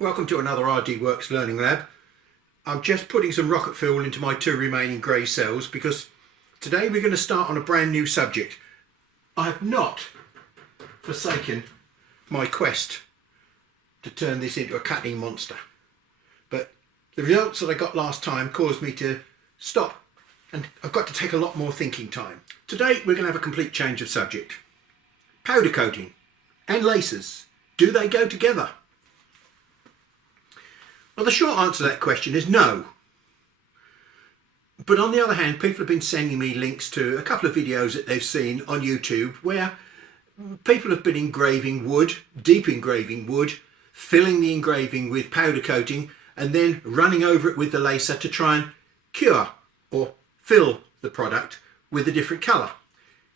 Welcome to another RDWorks Learning Lab. I'm just putting some rocket fuel into my two remaining grey cells because today we're going to start on a brand new subject. I have not forsaken my quest to turn this into a cutting monster, but the results that I got last time caused me to stop, and I've got to take a lot more thinking time. Today we're going to have a complete change of subject. Powder coating and lasers, do they go together? Well, the short answer to that question is no. But on the other hand, people have been sending me links to a couple of videos that they've seen on YouTube where people have been engraving wood, deep engraving wood, filling the engraving with powder coating and then running over it with the laser to try and cure or fill the product with a different colour.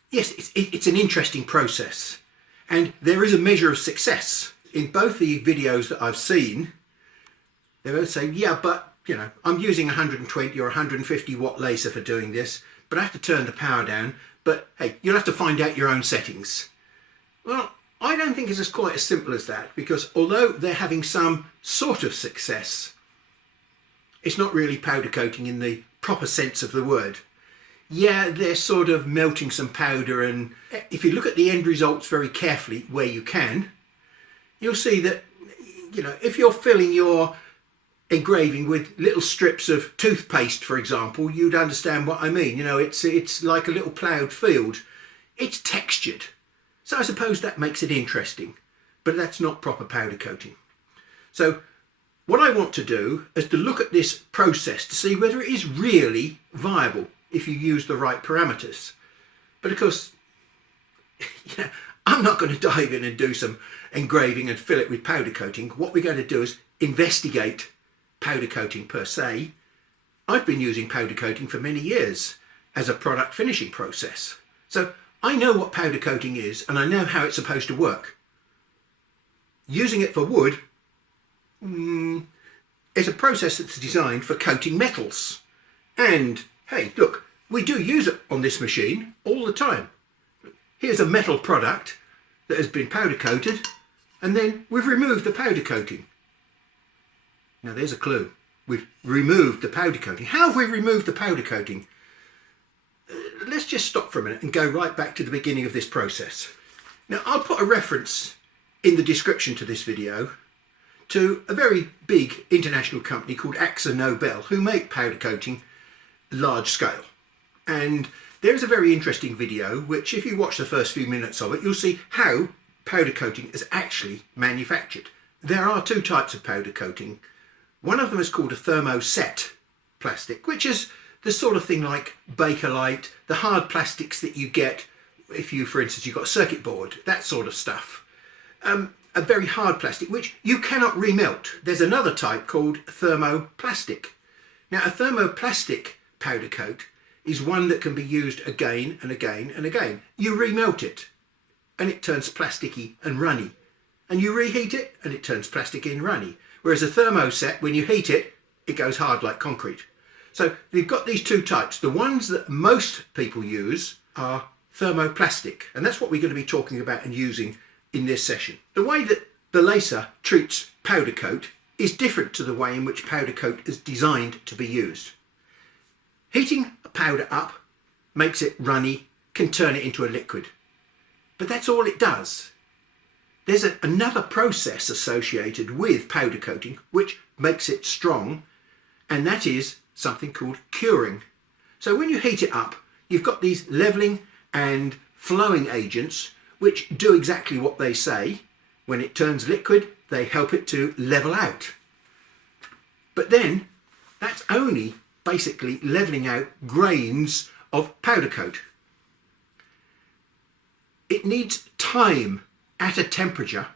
Yes, it's an interesting process, and there is a measure of success. In both the videos that I've seen, they will say, yeah, but you know, I'm using 120 or 150 watt laser for doing this, but I have to turn the power down. But hey, you'll have to find out your own settings. Well, I don't think it's quite as simple as that, because although they're having some sort of success, it's not really powder coating in the proper sense of the word. Yeah, they're sort of melting some powder, and if you look at the end results very carefully where you can, you'll see that, you know, if you're filling your engraving with little strips of toothpaste, for example, you'd understand what I mean. You know, it's like a little ploughed field. It's textured. So I suppose that makes it interesting, but that's not proper powder coating. So what I want to do is to look at this process to see whether it is really viable if you use the right parameters. But of course, you know, I'm not going to dive in and do some engraving and fill it with powder coating. What we're going to do is investigate powder coating per se. I've been using powder coating for many years as a product finishing process. So I know what powder coating is and I know how it's supposed to work. Using it for wood is a process that's designed for coating metals. And hey, look, we do use it on this machine all the time. Here's a metal product that has been powder coated, and then we've removed the powder coating. Now there's a clue. We've removed the powder coating. How have we removed the powder coating? Let's just stop for a minute and go right back to the beginning of this process. Now I'll put a reference in the description to this video to a very big international company called AkzoNobel, who make powder coating large scale. And there's a very interesting video which, if you watch the first few minutes of it, you'll see how powder coating is actually manufactured. There are two types of powder coating. One of them is called a thermoset plastic, which is the sort of thing like Bakelite, the hard plastics that you get if you, for instance, you've got a circuit board, that sort of stuff. A very hard plastic, which you cannot remelt. There's another type called thermoplastic. Now, a thermoplastic powder coat is one that can be used again and again and again. You remelt it and it turns plasticky and runny. And you reheat it and it turns plasticky and runny. Whereas a thermoset, when you heat it, it goes hard like concrete. So you've got these two types. The ones that most people use are thermoplastic, and that's what we're going to be talking about and using in this session. The way that the laser treats powder coat is different to the way in which powder coat is designed to be used. Heating a powder up makes it runny, can turn it into a liquid. But that's all it does. There's another process associated with powder coating which makes it strong, and that is something called curing. So when you heat it up, you've got these leveling and flowing agents which do exactly what they say. When it turns liquid, they help it to level out. But then that's only basically leveling out grains of powder coat. It needs time at a temperature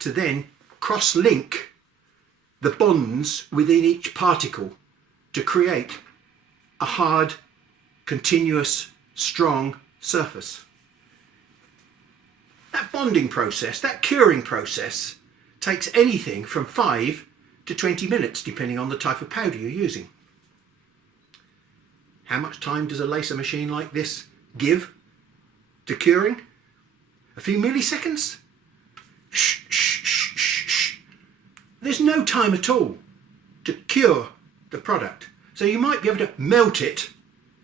to then cross-link the bonds within each particle to create a hard, continuous, strong surface. That bonding process, that curing process, takes anything from 5 to 20 minutes depending on the type of powder you're using. How much time does a laser machine like this give to curing? A few milliseconds? Shh, shh, shh, shh, shh. There's no time at all to cure the product. So you might be able to melt it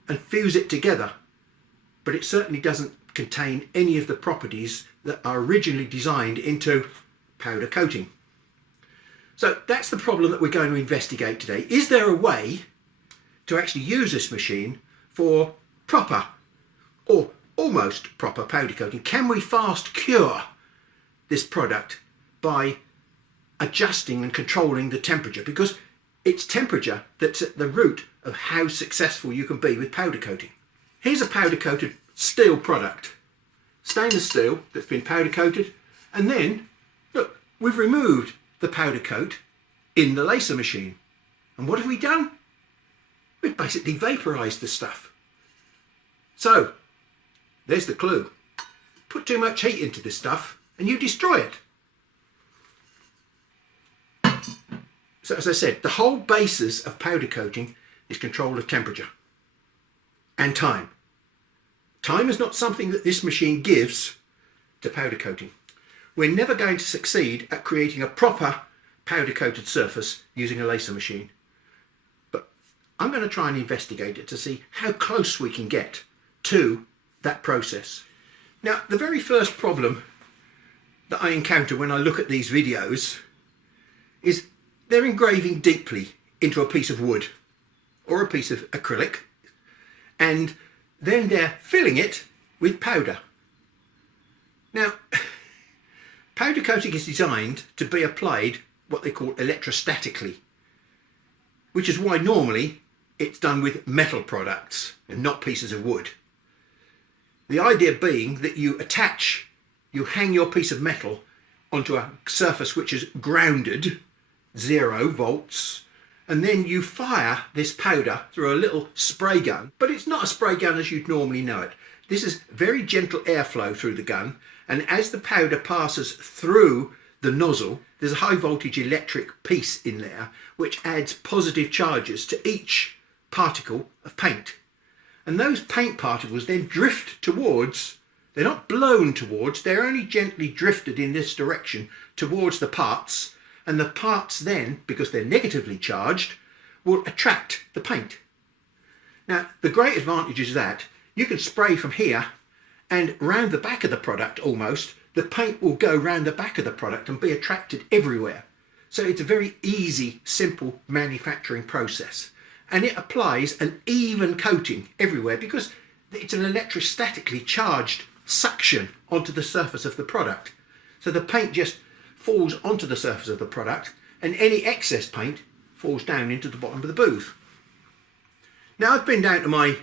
and fuse it together, but it certainly doesn't contain any of the properties that are originally designed into powder coating. So that's the problem that we're going to investigate today. Is there a way to actually use this machine for proper or almost proper powder coating? Can we fast cure this product by adjusting and controlling the temperature? Because it's temperature that's at the root of how successful you can be with powder coating. Here's a powder coated steel product, stainless steel that's been powder coated, and then look, we've removed the powder coat in the laser machine. And what have we done? We've basically vaporized the stuff. So there's the clue. Put too much heat into this stuff and you destroy it. So as I said, the whole basis of powder coating is control of temperature and time. Time is not something that this machine gives to powder coating. We're never going to succeed at creating a proper powder coated surface using a laser machine. But I'm going to try and investigate it to see how close we can get to that process. Now, the very first problem that I encounter when I look at these videos is they're engraving deeply into a piece of wood or a piece of acrylic, and then they're filling it with powder. Now, powder coating is designed to be applied what they call electrostatically, which is why normally it's done with metal products and not pieces of wood. The idea being that you hang your piece of metal onto a surface which is grounded, 0 volts, and then you fire this powder through a little spray gun. But it's not a spray gun as you'd normally know it. This is very gentle airflow through the gun, and as the powder passes through the nozzle, there's a high voltage electric piece in there which adds positive charges to each particle of paint. And those paint particles then drift towards, they're not blown towards, they're only gently drifted in this direction towards the parts, and the parts then, because they're negatively charged, will attract the paint. Now, the great advantage is that you can spray from here and round the back of the product almost, the paint will go round the back of the product and be attracted everywhere. So it's a very easy, simple manufacturing process. And it applies an even coating everywhere because it's an electrostatically charged suction onto the surface of the product. So the paint just falls onto the surface of the product, and any excess paint falls down into the bottom of the booth. Now, I've been down to my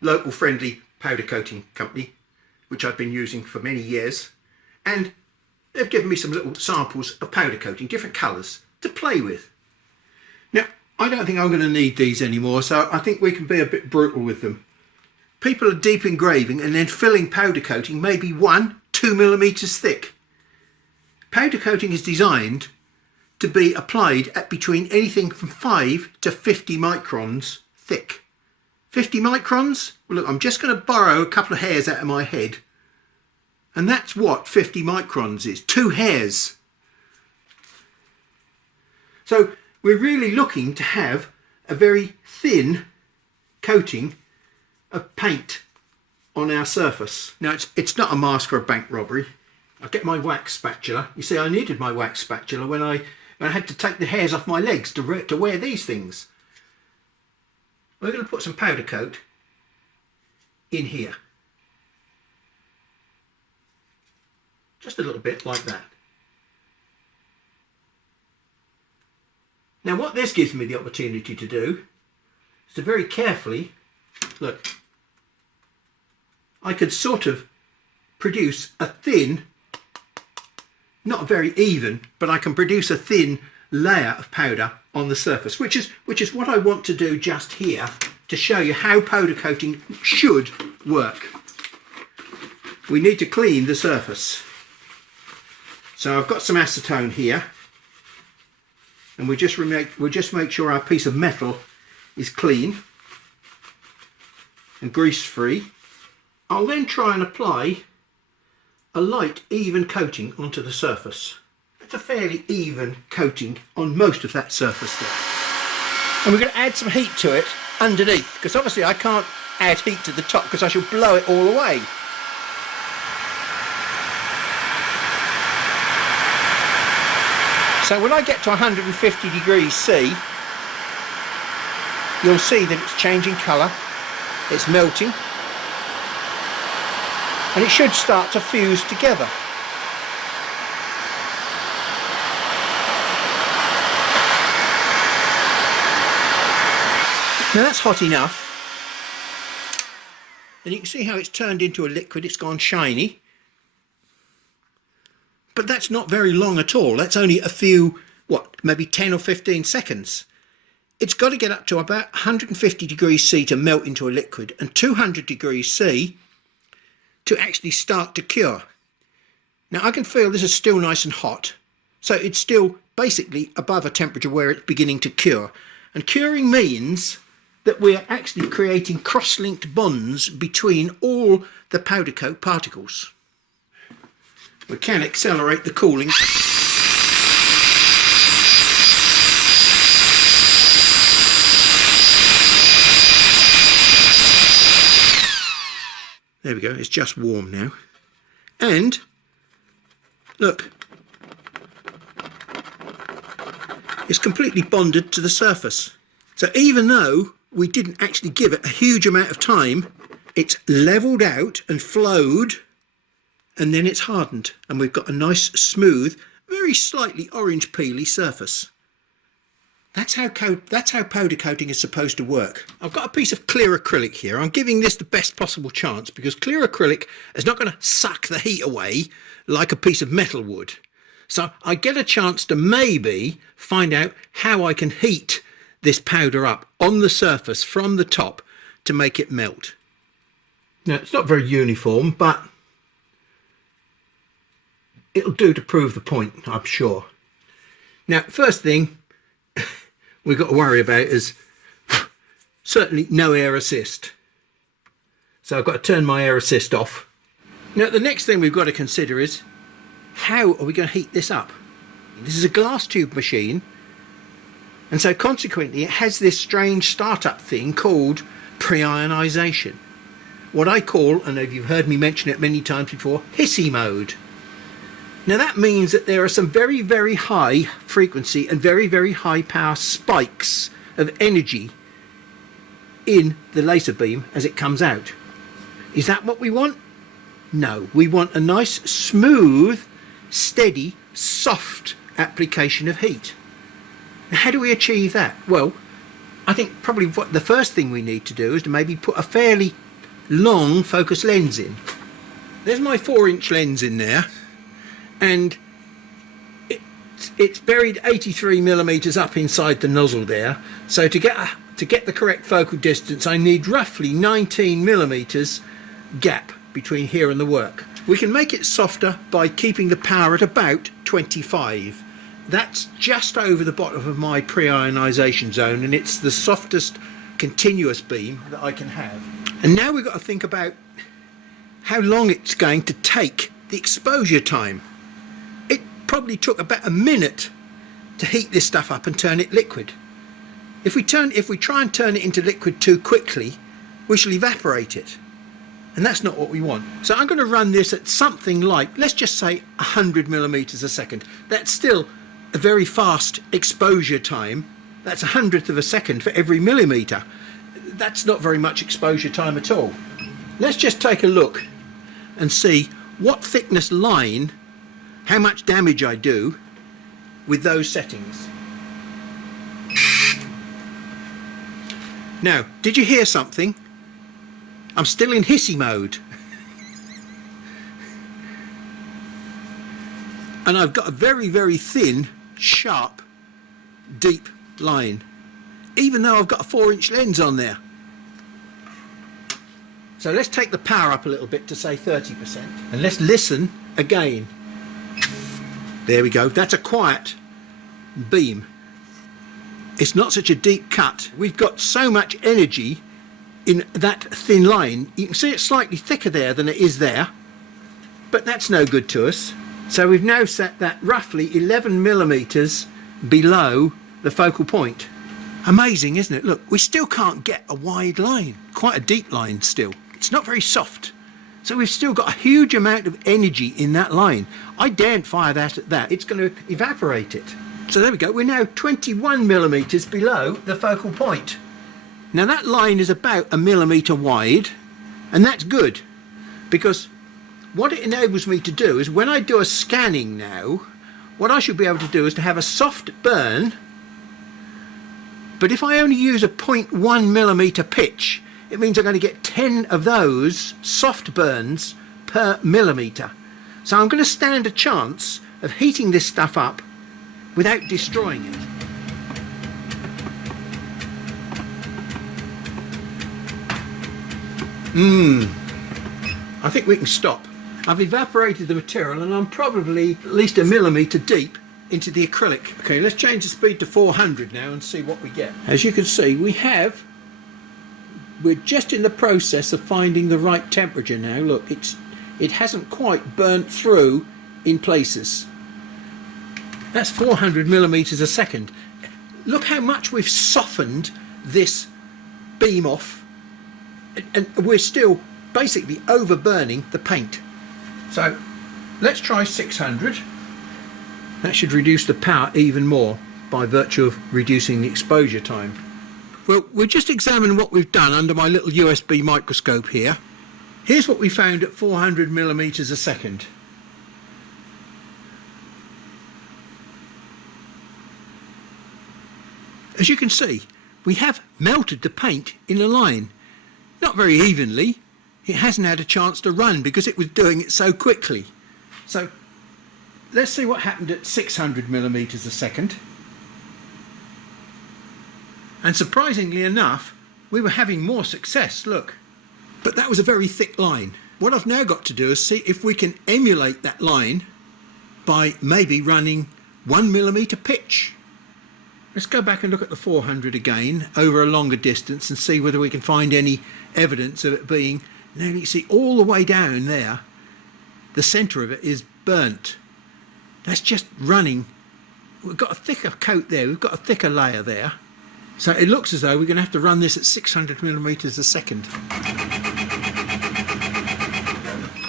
local friendly powder coating company, which I've been using for many years, and they've given me some little samples of powder coating, different colours to play with. Now, I don't think I'm going to need these anymore, so I think we can be a bit brutal with them. People are deep engraving and then filling powder coating maybe 1-2 millimeters thick. Powder coating is designed to be applied at between anything from 5 to 50 microns thick. 50 microns? Well, look, I'm just going to borrow a couple of hairs out of my head. And that's what 50 microns is, 2 hairs. So we're really looking to have a very thin coating of paint on our surface. Now, it's not a mask for a bank robbery. I get my wax spatula. You see, I needed my wax spatula when I had to take the hairs off my legs to wear these things. We're going to put some powder coat in here. Just a little bit like that. Now, what this gives me the opportunity to do is to very carefully, look, I could sort of produce a thin, not very even, but I can produce a thin layer of powder on the surface, which is what I want to do just here to show you how powder coating should work. We need to clean the surface. So I've got some acetone here, and we'll just make sure our piece of metal is clean and grease free. I'll then try and apply a light even coating onto the surface. It's a fairly even coating on most of that surface there. And we're going to add some heat to it underneath, because obviously I can't add heat to the top because I shall blow it all away. So when I get to 150 degrees C, you'll see that it's changing colour, it's melting, and it should start to fuse together. Now that's hot enough, and you can see how it's turned into a liquid. It's gone shiny, but that's not very long at all. That's only a few, maybe 10 or 15 seconds. It's got to get up to about 150 degrees C to melt into a liquid, and 200 degrees C to actually start to cure. Now I can feel this is still nice and hot, so it's still basically above a temperature where it's beginning to cure. And curing means that we're actually creating cross-linked bonds between all the powder coat particles. We can accelerate the cooling. There we go, it's just warm now. And look, it's completely bonded to the surface. So even though we didn't actually give it a huge amount of time, it's leveled out and flowed, and then it's hardened, and we've got a nice smooth, very slightly orange peely surface. That's how powder coating is supposed to work. I've got a piece of clear acrylic here. I'm giving this the best possible chance because clear acrylic is not going to suck the heat away like a piece of metal would. So I get a chance to maybe find out how I can heat this powder up on the surface from the top to make it melt. Now it's not very uniform, but it'll do to prove the point, I'm sure. Now first thing we've got to worry about is certainly no air assist. So I've got to turn my air assist off. Now the next thing we've got to consider is how are we going to heat this up? This is a glass tube machine, and so consequently it has this strange startup thing called pre-ionization. What I call, and you've heard me mention it many times before, hissy mode. Now that means that there are some very, very high frequency and very, very high power spikes of energy in the laser beam as it comes out. Is that what we want? No, we want a nice, smooth, steady, soft application of heat. Now, how do we achieve that? Well, I think probably what the first thing we need to do is to maybe put a fairly long focus lens in. There's my 4-inch lens in there, and it's buried 83 millimeters up inside the nozzle there. So to get the correct focal distance, I need roughly 19 millimeters gap between here and the work. We can make it softer by keeping the power at about 25. That's just over the bottom of my pre-ionization zone, and it's the softest continuous beam that I can have. And now we've got to think about how long it's going to take, the exposure time. It probably took about a minute to heat this stuff up and turn it liquid. If we try and turn it into liquid too quickly, we shall evaporate it. And that's not what we want. So I'm going to run this at something like, let's just say 100 millimeters a second. That's still a very fast exposure time. That's 100th of a second for every millimeter. That's not very much exposure time at all. Let's just take a look and see what thickness line, how much damage I do with those settings. Now, did you hear something? I'm still in hissy mode. And I've got a very, very thin, sharp, deep line, even though I've got a 4-inch lens on there. So let's take the power up a little bit to say 30%, and let's listen again. There we go. That's a quiet beam. It's not such a deep cut. We've got so much energy in that thin line. You can see it's slightly thicker there than it is there, but that's no good to us. So we've now set that roughly 11 millimeters below the focal point. Amazing, isn't it? Look, we still can't get a wide line, quite a deep line still. It's not very soft. So we've still got a huge amount of energy in that line. I daren't fire that at that. It's going to evaporate it. So there we go. We're now 21 millimeters below the focal point. Now that line is about a millimeter wide, and that's good, because what it enables me to do is when I do a scanning now, what I should be able to do is to have a soft burn, but if I only use a 0.1 millimeter pitch, it means I'm going to get 10 of those soft burns per millimeter. So I'm going to stand a chance of heating this stuff up without destroying it. I think we can stop. I've evaporated the material and I'm probably at least a millimeter deep into the acrylic. Okay, let's change the speed to 400 now and see what we get. As you can see, we're just in the process of finding the right temperature now. Look, it hasn't quite burnt through in places. That's 400 millimeters a second. Look how much we've softened this beam off, and we're still basically overburning the paint. So let's try 600. That should reduce the power even more by virtue of reducing the exposure time. Well, we'll just examine what we've done under my little USB microscope here. Here's what we found at 400 millimeters a second. As you can see, we have melted the paint in a line. Not very evenly. It hasn't had a chance to run because it was doing it so quickly. So let's see what happened at 600 millimeters a second. And surprisingly enough, we were having more success, look. But that was a very thick line. What I've now got to do is see if we can emulate that line by maybe running 1 millimeter pitch. Let's go back and look at the 400 again over a longer distance and see whether we can find any evidence of it being. Now you see all the way down there, the centre of it is burnt. That's just running. We've got a thicker coat there, we've got a thicker layer there. So it looks as though we're going to have to run this at 600 millimeters a second.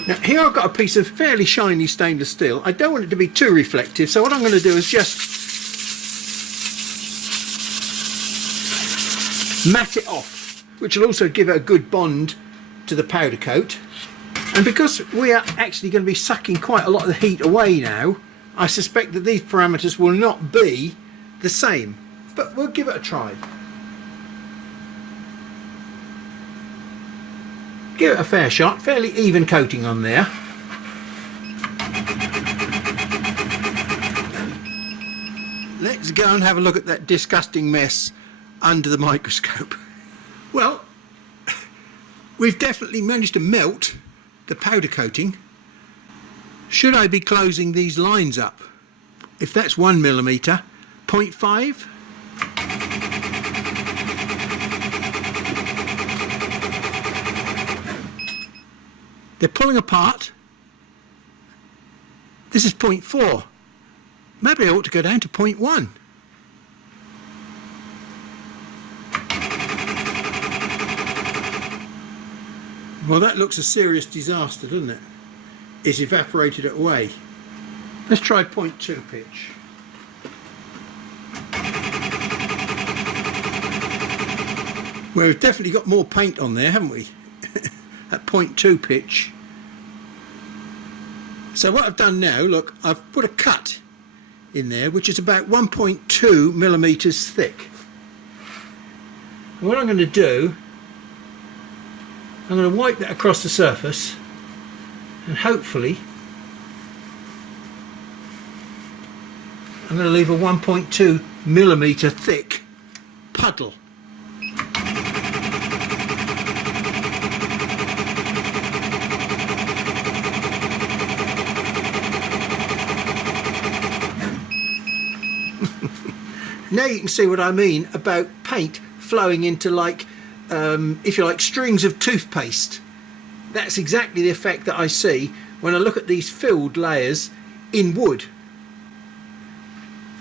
Now here I've got a piece of fairly shiny stainless steel. I don't want it to be too reflective, so what I'm going to do is just mat it off, which will also give it a good bond to the powder coat. And because we are actually going to be sucking quite a lot of the heat away now, I suspect that these parameters will not be the same, but we'll give it a try. Give it a fair shot, fairly even coating on there. Let's go and have a look at that disgusting mess under the microscope. Well, we've definitely managed to melt the powder coating. Should I be closing these lines up? If that's 1 millimeter, 0.5? They're pulling apart. This is 0.4. Maybe I ought to go down to 0.1. Well, that looks a serious disaster, doesn't it? It's evaporated it away. Let's try 0.2 pitch. Well, we've definitely got more paint on there, haven't we? At 0.2 pitch. So what I've done now, look, I've put a cut in there which is about 1.2 millimeters thick. And what I'm going to do, I'm going to wipe that across the surface and hopefully I'm going to leave a 1.2 millimeter thick puddle. Now you can see what I mean about paint flowing into, like, if you like, strings of toothpaste. That's exactly the effect that I see when I look at these filled layers in wood.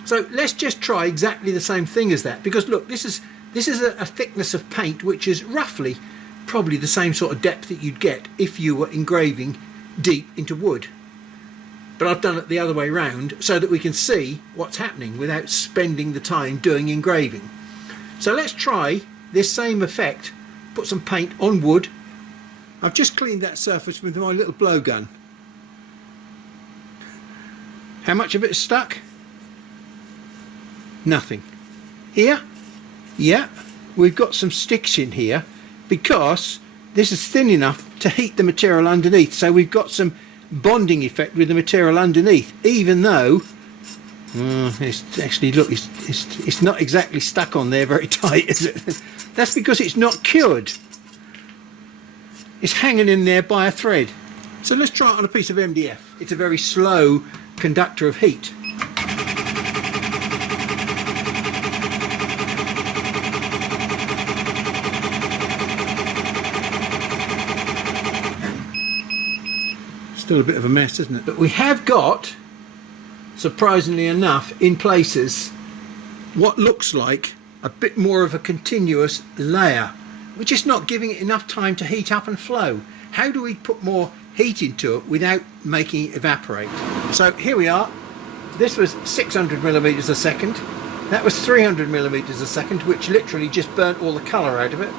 So let's just try exactly the same thing as that, because look, this is a thickness of paint which is roughly probably the same sort of depth that you'd get if you were engraving deep into wood. But I've done it the other way round so that we can see what's happening without spending the time doing engraving. So let's try this same effect. Put some paint on wood. I've just cleaned that surface with my little blowgun. How much of it is stuck? Nothing. Here? Yeah, we've got some sticks in here because this is thin enough to heat the material underneath. So we've got some bonding effect with the material underneath, even though it's actually, look, it's not exactly stuck on there very tight, is it? That's because it's not cured. It's hanging in there by a thread. So let's try it on a piece of MDF. It's a very slow conductor of heat. Still a bit of a mess, isn't it? But we have got, surprisingly enough, in places what looks like a bit more of a continuous layer. We're just not giving it enough time to heat up and flow. How do we put more heat into it without making it evaporate? So here we are. This was 600 millimeters a second. That was 300 millimeters a second, which literally just burnt all the colour out of it.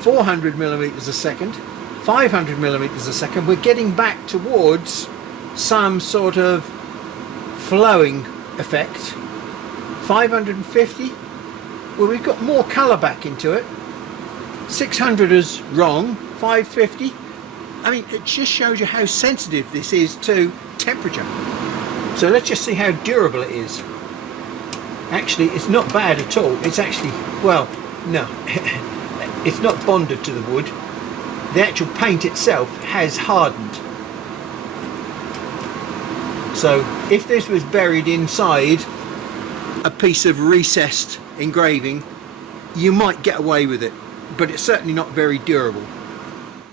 400 millimeters a second. 500 millimeters a second. We're getting back towards some sort of flowing effect. 550, well, we've got more colour back into it. 600 is wrong. 550, I mean, it just shows you how sensitive this is to temperature. So let's just see how durable it is. Actually, it's not bad at all. It's actually, well, no, it's not bonded to the wood. The actual paint itself has hardened. So if this was buried inside a piece of recessed engraving, you might get away with it, but it's certainly not very durable.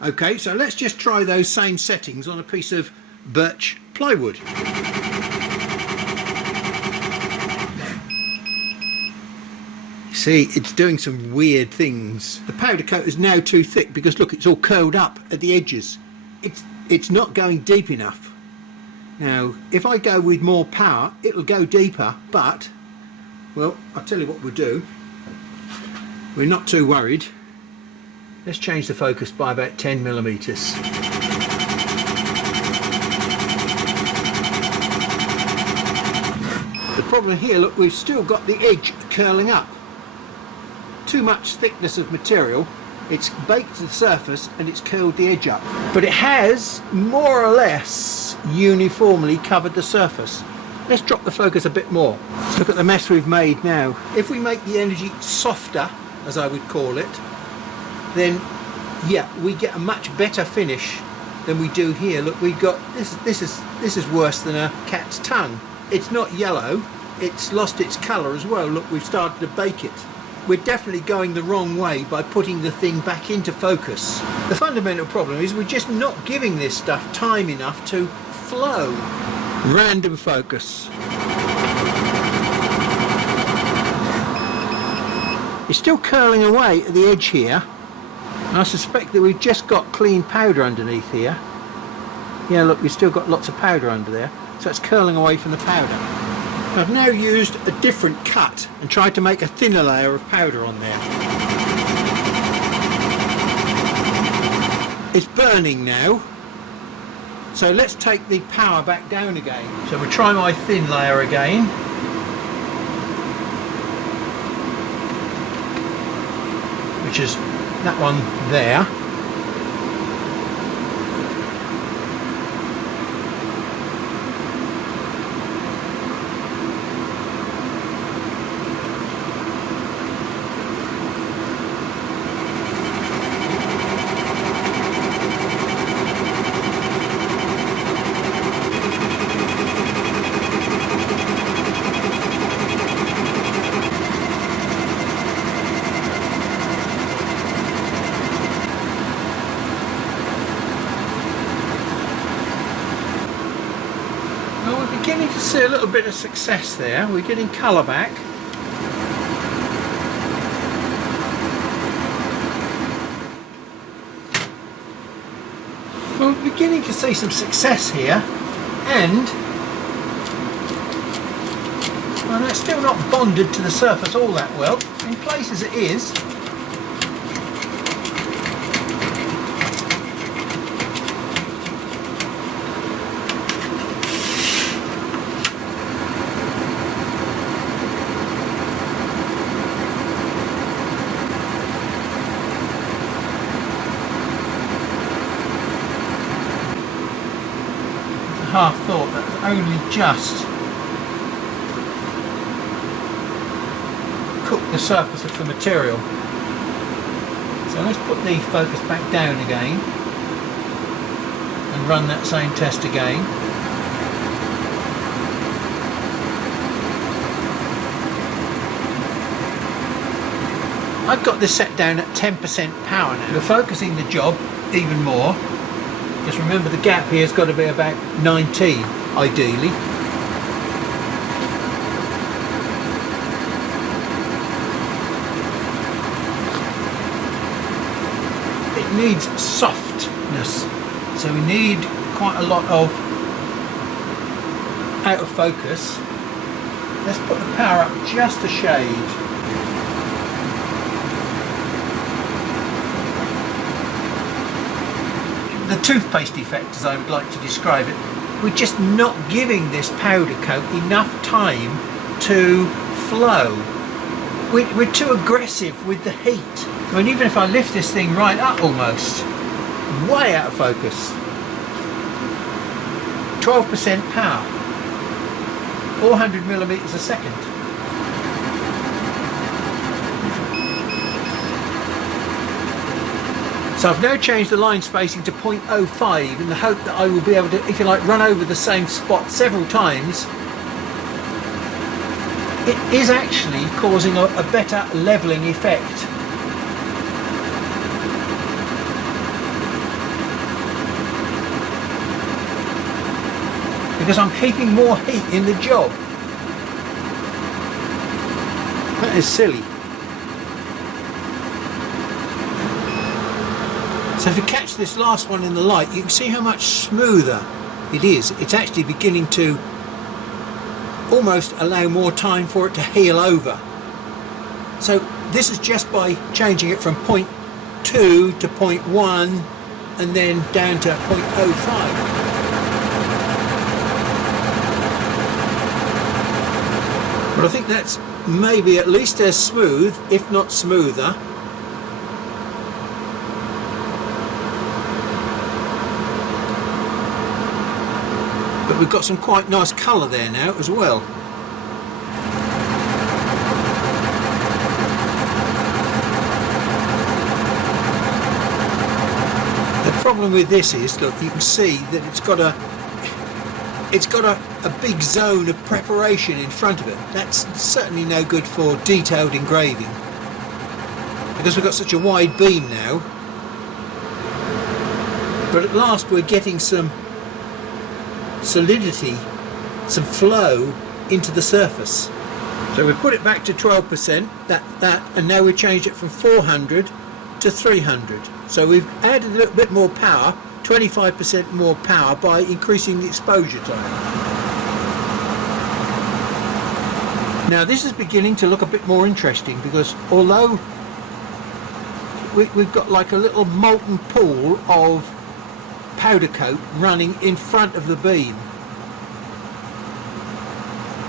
Okay, so let's just try those same settings on a piece of birch plywood. See, it's doing some weird things. The powder coat is now too thick because look, it's all curled up at the edges. It's not going deep enough. Now, if I go with more power, it'll go deeper, but, well, I'll tell you what we'll do. We're not too worried. Let's change the focus by about 10 millimeters. The problem here, look, we've still got the edge curling up. Too much thickness of material, it's baked the surface and it's curled the edge up, but it has more or less uniformly covered the surface. Let's drop the focus a bit more. Let's look at the mess we've made now. If we make the energy softer, as I would call it, then yeah, we get a much better finish than we do here. Look, we've got this is worse than a cat's tongue. It's not yellow, it's lost its colour as well. Look, we've started to bake it. We're definitely going the wrong way by putting the thing back into focus. The fundamental problem is we're just not giving this stuff time enough to flow. Random focus. It's still curling away at the edge here. And I suspect that we've just got clean powder underneath here. Yeah, look, we've still got lots of powder under there. So it's curling away from the powder. I've now used a different cut and tried to make a thinner layer of powder on there. It's burning now, so let's take the power back down again. So we'll try my thin layer again. Which is that one there. see a little bit of success there. We're getting colour back. Well, we're beginning to see some success here, and well, that's still not bonded to the surface all that well. In places it is. Half thought that was only just cook the surface of the material. So let's put the focus back down again and run that same test again. I've got this set down at 10% power now. We're focusing the job even more. Just remember the gap here has got to be about 19 ideally. It needs softness, so we need quite a lot of out of focus. Let's put the power up just a shade. The toothpaste effect, as I would like to describe it, we're just not giving this powder coat enough time to flow. We're too aggressive with the heat. I mean, even if I lift this thing right up almost, way out of focus. 12% power, 400 millimeters a second. So I've now changed the line spacing to 0.05 in the hope that I will be able to, if you like, run over the same spot several times. It is actually causing a better levelling effect. Because I'm keeping more heat in the job. That is silly. So if you catch this last one in the light, you can see how much smoother it is. It's actually beginning to almost allow more time for it to heal over. So this is just by changing it from 0.2 to 0.1 and then down to 0.05. But I think that's maybe at least as smooth, if not smoother. But we've got some quite nice colour there now as well. The problem with this is, look, you can see that it's got a big zone of preparation in front of it. That's certainly no good for detailed engraving, because we've got such a wide beam now. But at last we're getting some solidity, some flow into the surface. So we put it back to 12%, and now we've changed it from 400 to 300. So we've added a little bit more power, 25% more power, by increasing the exposure time. Now this is beginning to look a bit more interesting, because although we've got like a little molten pool of powder coat running in front of the beam,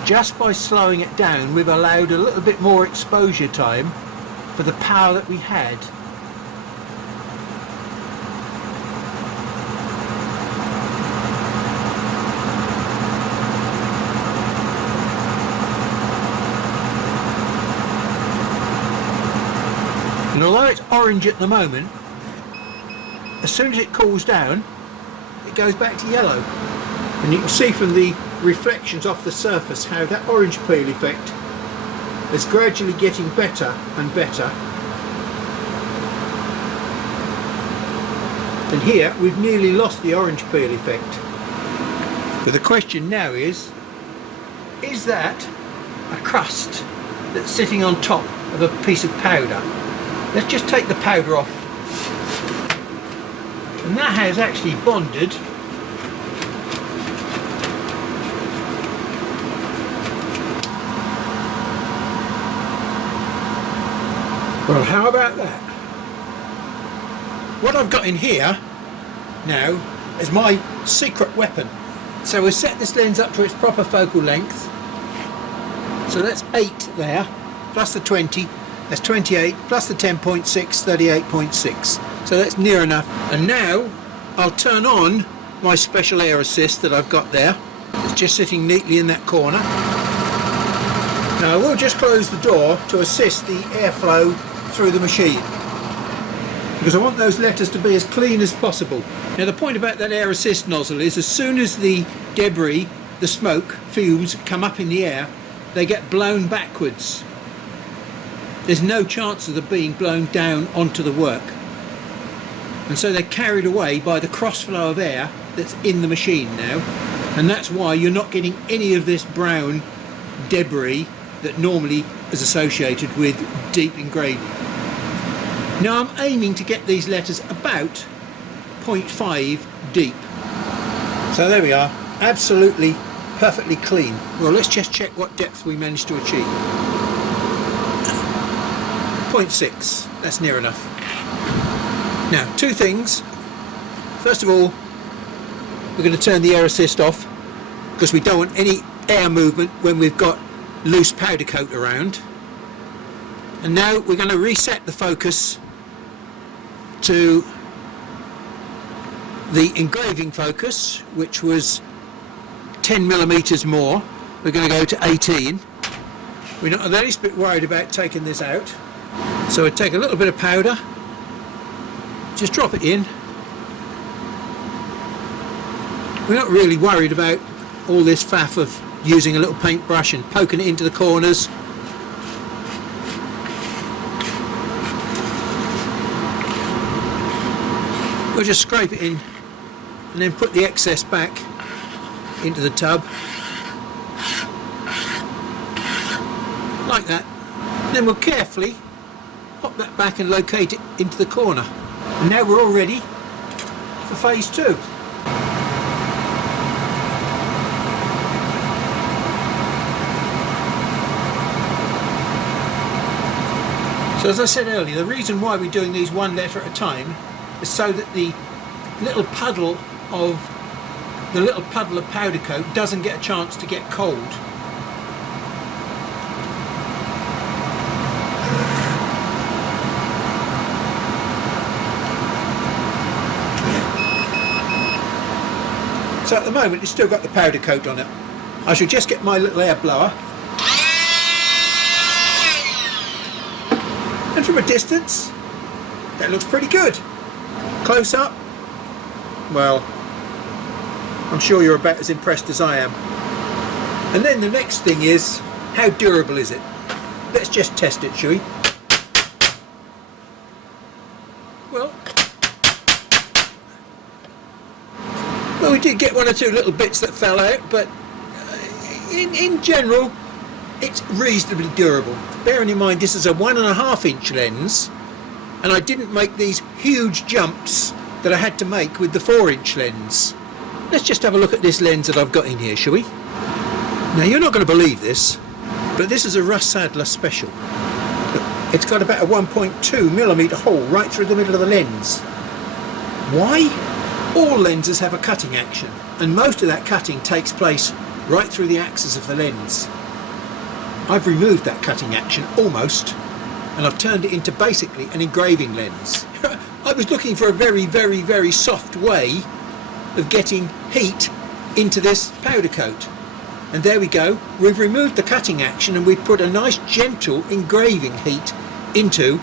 just by slowing it down we've allowed a little bit more exposure time for the power that we had. And although it's orange at the moment, as soon as it cools down it goes back to yellow, and you can see from the reflections off the surface how that orange peel effect is gradually getting better and better. And here we've nearly lost the orange peel effect. But the question now is, is that a crust that's sitting on top of a piece of powder? Let's just take the powder off. And that has actually bonded well, how about that? What I've got in here now is my secret weapon. So we'll set this lens up to its proper focal length. So that's 8 there, plus the 20, that's 28, plus the 10.6, 38.6. So that's near enough. And now I'll turn on my special air assist that I've got there. It's just sitting neatly in that corner. Now I will just close the door to assist the airflow through the machine, because I want those letters to be as clean as possible. Now the point about that air assist nozzle is as soon as the debris, the smoke, fumes come up in the air, they get blown backwards. There's no chance of them being blown down onto the work. And so they're carried away by the cross flow of air that's in the machine now. And that's why you're not getting any of this brown debris that normally is associated with deep engraving. Now I'm aiming to get these letters about 0.5 deep. So there we are, absolutely perfectly clean. Well, let's just check what depth we managed to achieve. 0.6, that's near enough. Now, two things. First of all, we're going to turn the air assist off because we don't want any air movement when we've got loose powder coat around. And now we're going to reset the focus to the engraving focus, which was 10mm more. We're going to go to 18. We're not the least bit worried about taking this out. So we take a little bit of powder, just drop it in. We're not really worried about all this faff of using a little paintbrush and poking it into the corners. We'll just scrape it in and then put the excess back into the tub like that. Then we'll carefully pop that back and locate it into the corner. And now we're all ready for phase 2. So as I said earlier, the reason why we're doing these one letter at a time is so that the little puddle of powder coat doesn't get a chance to get cold. So at the moment it's still got the powder coat on it. I shall just get my little air blower, and from a distance that looks pretty good. Close up, well, I'm sure you're about as impressed as I am. And then the next thing is, how durable is it? Let's just test it, shall we? Well, we did get one or two little bits that fell out, but in general it's reasonably durable. Bearing in mind this is a 1.5 inch lens, and I didn't make these huge jumps that I had to make with the 4-inch lens. Let's just have a look at this lens that I've got in here, shall we? Now you're not going to believe this, but this is a Russ Sadler special. Look, it's got about a 1.2mm hole right through the middle of the lens. Why? All lenses have a cutting action, and most of that cutting takes place right through the axis of the lens. I've removed that cutting action almost, and I've turned it into basically an engraving lens. I was looking for a very, very, very soft way of getting heat into this powder coat, and there we go. We've removed the cutting action and we've put a nice gentle engraving heat into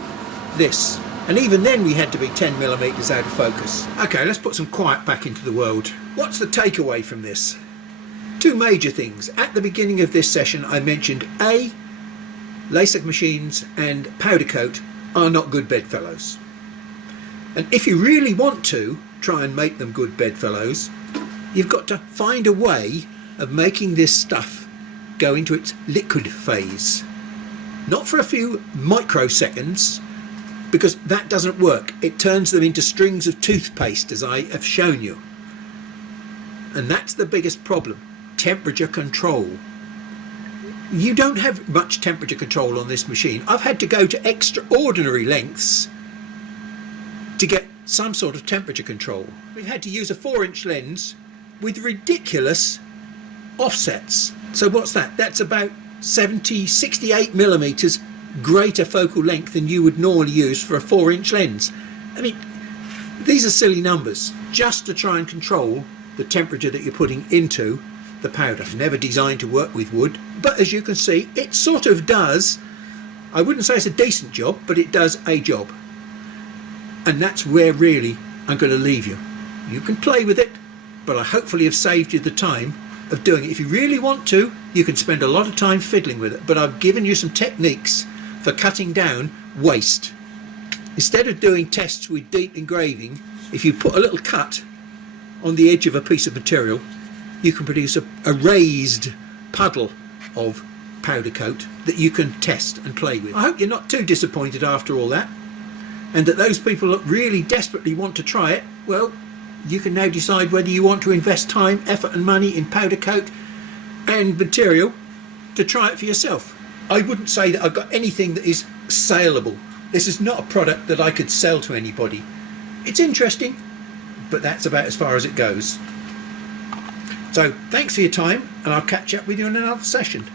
this. And even then we had to be 10mm out of focus. Okay, let's put some quiet back into the world. What's the takeaway from this? Two major things. At the beginning of this session I mentioned A, LASIK machines and powder coat are not good bedfellows. And if you really want to try and make them good bedfellows, you've got to find a way of making this stuff go into its liquid phase. Not for a few microseconds, because that doesn't work. It turns them into strings of toothpaste, as I have shown you. And that's the biggest problem, temperature control. You don't have much temperature control on this machine. I've had to go to extraordinary lengths to get some sort of temperature control. We've had to use a 4-inch lens with ridiculous offsets. So what's that? That's about 68 millimeters greater focal length than you would normally use for a 4-inch lens. I mean, these are silly numbers, just to try and control the temperature that you're putting into the powder. It's never designed to work with wood, but as you can see, it sort of does. I wouldn't say it's a decent job, but it does a job. And that's where really I'm going to leave you. You can play with it, but I hopefully have saved you the time of doing it. If you really want to, you can spend a lot of time fiddling with it, but I've given you some techniques for cutting down waste. Instead of doing tests with deep engraving, if you put a little cut on the edge of a piece of material, you can produce a raised puddle of powder coat that you can test and play with. I hope you're not too disappointed after all that, and that those people that really desperately want to try it, well, you can now decide whether you want to invest time, effort and money in powder coat and material to try it for yourself. I wouldn't say that I've got anything that is saleable. This is not a product that I could sell to anybody. It's interesting, but that's about as far as it goes. So thanks for your time, and I'll catch up with you in another session.